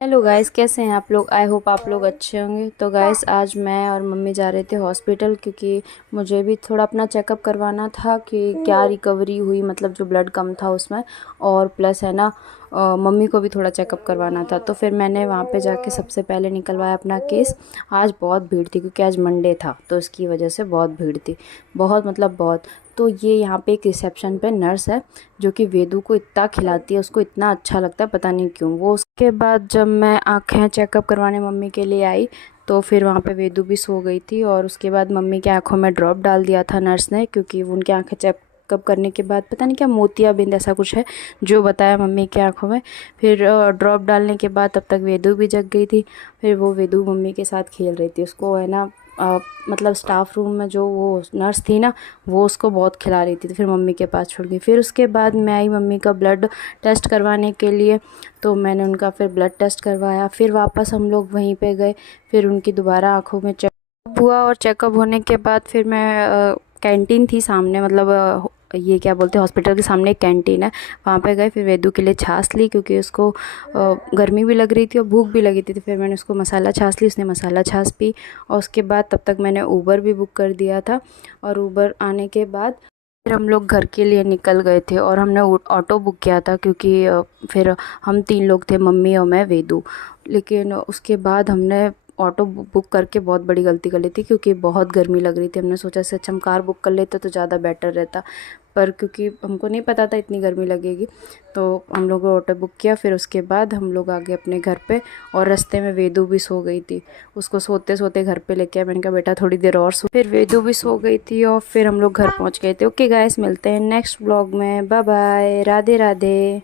Hello guys, कैसे हैं आप लोग। आई होप आप लोग अच्छे होंगे। तो गाइस, आज मैं और मम्मी जा रहे थे हॉस्पिटल, क्योंकि मुझे भी थोड़ा अपना चेकअप करवाना था कि क्या रिकवरी हुई, मतलब जो ब्लड कम था उसमें, और प्लस है ना मम्मी को भी थोड़ा चेकअप करवाना था। तो फिर मैंने वहाँ पे जाके सबसे पहले निकलवाया अपना केस। आज बहुत भीड़ थी क्योंकि आज मंडे था, तो इसकी वजह से बहुत भीड़ थी, बहुत मतलब बहुत। तो ये यहाँ पे एक रिसेप्शन पे नर्स है जो कि वेदू को इतना खिलाती है, उसको इतना अच्छा लगता है, पता नहीं क्यों। वो उसके बाद जब मैं आँखें चेकअप करवाने मम्मी के लिए आई, तो फिर वहाँ पे वेदू भी सो गई थी। और उसके बाद मम्मी की आँखों में ड्रॉप डाल दिया था नर्स ने, क्योंकि उनकी आँखें चेकअप करने के बाद पता नहीं क्या मोतियाबिंद ऐसा कुछ है जो बताया मम्मी की आँखों में। फिर ड्रॉप डालने के बाद तब तक वेदू भी जग गई थी। फिर वो वेदू मम्मी के साथ खेल रही थी, उसको है ना मतलब स्टाफ रूम में जो वो नर्स थी ना, वो उसको बहुत खिला रही थी। तो फिर मम्मी के पास छोड़ गई। फिर उसके बाद मैं आई मम्मी का ब्लड टेस्ट करवाने के लिए, तो मैंने उनका फिर ब्लड टेस्ट करवाया। फिर वापस हम लोग वहीं पे गए, फिर उनकी दोबारा आँखों में चेकअप हुआ। और चेकअप होने के बाद फिर मैं कैंटीन थी सामने, मतलब ये क्या बोलते हैं, हॉस्पिटल के सामने एक कैंटीन है, वहाँ पे गए। फिर वेदू के लिए छाछ ली, क्योंकि उसको गर्मी भी लग रही थी और भूख भी लगी थी। तो फिर मैंने उसको मसाला छाछ ली, उसने मसाला छाछ पी। और उसके बाद तब तक मैंने ऊबर भी बुक कर दिया था। और ऊबर आने के बाद फिर हम लोग घर के लिए निकल गए थे। और हमने ऑटो बुक किया था, क्योंकि फिर हम 3 लोग थे, मम्मी और मैं, वेदू। लेकिन उसके बाद हमने ऑटो बुक करके बहुत बड़ी गलती कर ली थी, क्योंकि बहुत गर्मी लग रही थी। हमने सोचा इससे अच्छा हम कार बुक कर लेते तो ज़्यादा बेटर रहता, पर क्योंकि हमको नहीं पता था इतनी गर्मी लगेगी, तो हम लोगों ने ऑटो बुक किया। फिर उसके बाद हम लोग आ गए अपने घर पे। और रास्ते में वेदू भी सो गई थी, उसको सोते सोते घर पे लेके आए। मैंने कहा बेटा थोड़ी देर और सो। फिर वेदू भी सो गई थी और फिर हम लोग घर पहुंच गए थे। ओके गाइस, मिलते हैं नेक्स्ट ब्लॉग में। Bye bye, Radhe Radhe.